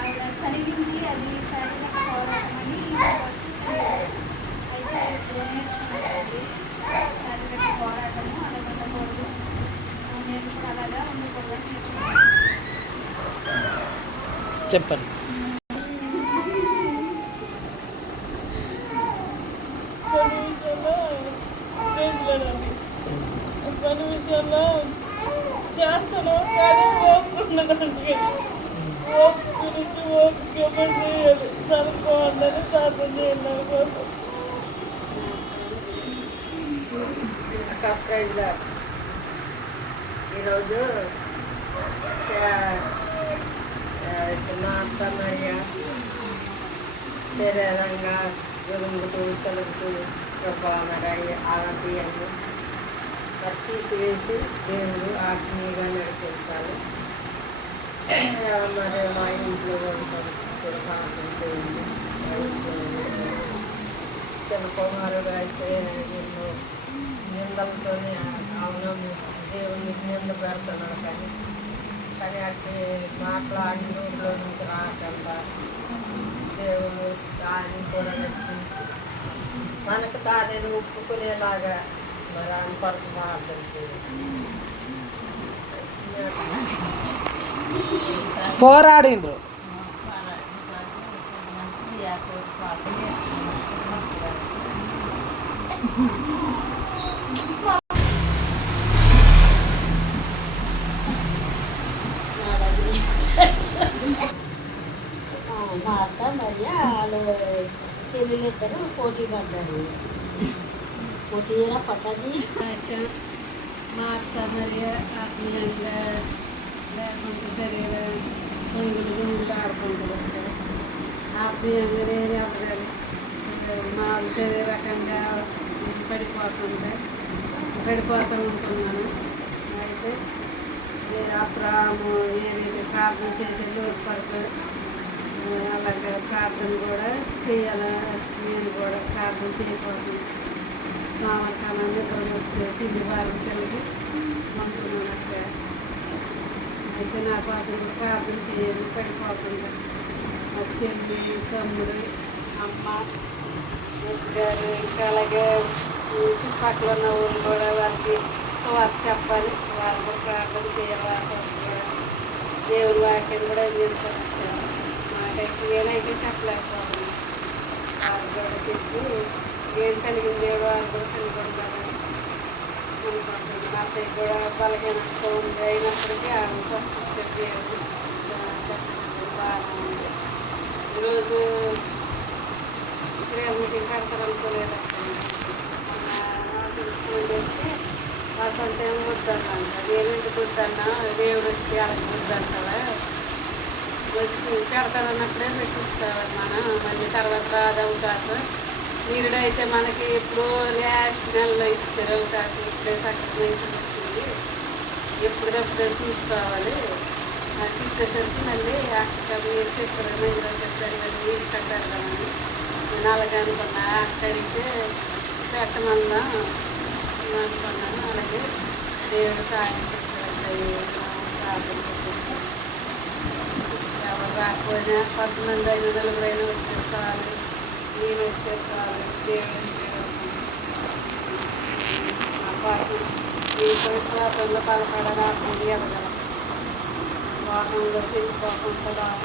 ఆవిడ సరిగింది, అది శారీరక పోరాటమని అయితే ఇప్పుడు నేర్చుకున్నానండి. శారీరక పోరాటము అలా ఉండకూడదు, నేను కూడా అలాగా ఉండకూడదు అని నేర్చుకున్నాను. చెప్పండి. పని విషయంలో చేస్తాను కానీ ఓపిక ఉన్నదండి. ఓపిక గురించి ఓపిక చేయాలి, సరిపోవాలని ప్రార్థన చేయండి. ఈరోజు మా అత్త మరియ శరీరంగా జరుగుతూ సలుగుతూ ప్రభావం ఆరోగ్యాన్ని తీసివేసి దేవుడు ఆత్మీయంగా నడిపించాలి. మరి మా ఇంట్లో కూడా ప్రార్థన చేయండి. శివకుమారుడు అయితే ఎన్నో నిందలతో అవలంబించి దేవునికి నింద పెడుతున్నాడు. కానీ అట్టి మాట్లాడి ఊళ్ళో నుంచి రాకుండా దేవుడు దాన్ని కూడా రక్షించి మనకు తానే ఒప్పుకునేలాగా మరి ఆయన కొరకు ప్రార్థన చేయాలి. పోరాడిండ్రు. మా అత్త మరి వాళ్ళు చెల్లెలు ఇద్దరు పోటీ పడ్డారు. పోటీ ఎలా పడ్డది. మా అత్త మరి ఆత్మీయంగా లేకుంటే సరిగా సొంగులు గుంగులు ఆడుకుంటూ ఆత్మీయంగా వేరే అవ్వాలి. మా శరీరకంగా పడిపోతూ ఉంటున్నాను. అయితే అప్పుడు ఏ రీతి ప్రార్థన చేసే రోజు కొరకు అలాగే ప్రార్థన కూడా చేయాలి. నేను కూడా ప్రార్థన చేయకూడదు. సోమవారం నిద్ర తిండి వారం కలిగి ఉంటున్నాను అక్కడ. అయితే నా కోసం కూడా ప్రార్థన చేయాలి. పడిపోకుండా మా చెల్లి, తమ్ముడు, అమ్మ, గారు ఇంకా అలాగే చుట్టుపక్కల ఉన్న ఊళ్ళు కూడా వాళ్ళకి సువార్త చెప్పాలి. వాళ్ళు కూడా ప్రార్థన చేయాలి. వాళ్ళ కూడా దేవుడి వాక్యం కూడా అందించాలి. మాకైతే నేనైతే చెప్పలేకపోతున్నాను. వాళ్ళు కూడా చెప్పి ఏం కలిగింది దేవుడు వాళ్ళు కూడా కనుగొంటారని అనుకుంటున్నాను. మా అత్తయ్య కూడా బలహీనంతో ఉంది, అయినప్పటికీ ఆమె స్వస్థత చెప్పి బాగా ఉంది. ఈరోజు శ్రీమతికి పెడతారనుకోలేదు. అసలు ఫోన్ చేస్తే అసలు ఏం వద్దన్నాను. నేను ఎందుకు వద్దన్నా, దేవుడు వస్తే వాళ్ళకి వద్దంటావా, వచ్చి పెడతారన్నప్పుడే పెట్టించుకోవాలి మనం. మళ్ళీ తర్వాత రాదు అవకాశం. వీరుడైతే మనకి ఎప్పుడో లాస్ట్ నెలలో ఇచ్చారు అవకాశం. ఇప్పుడే సక్రమంగా వచ్చింది, ఎప్పుడప్పుడే చూసుకోవాలి. తిట్టేసరికి మళ్ళీ అక్కడ మీరు చెప్పారు మందిలోకి వచ్చారు, మళ్ళీ ఇక్కడ పెడదామని నేను అలాగే అనుకున్నా. అక్కడితే పెట్టమన్నా అనుకున్నాను. అలాగే దేవుడు సాధించారు. ప్రార్థన పెట్టేసి ఎవరు రాకపోయినా 10 మంది అయినా 4 అయినా వచ్చారు చాలు, నేను వచ్చారు చాలు. దేవుడు మా కోసం మీకు విశ్వాసంలో బలపడాలి. ఆత్మీయ ఎదగలం వాహనంలో తిరిగిపోకుండా బాగా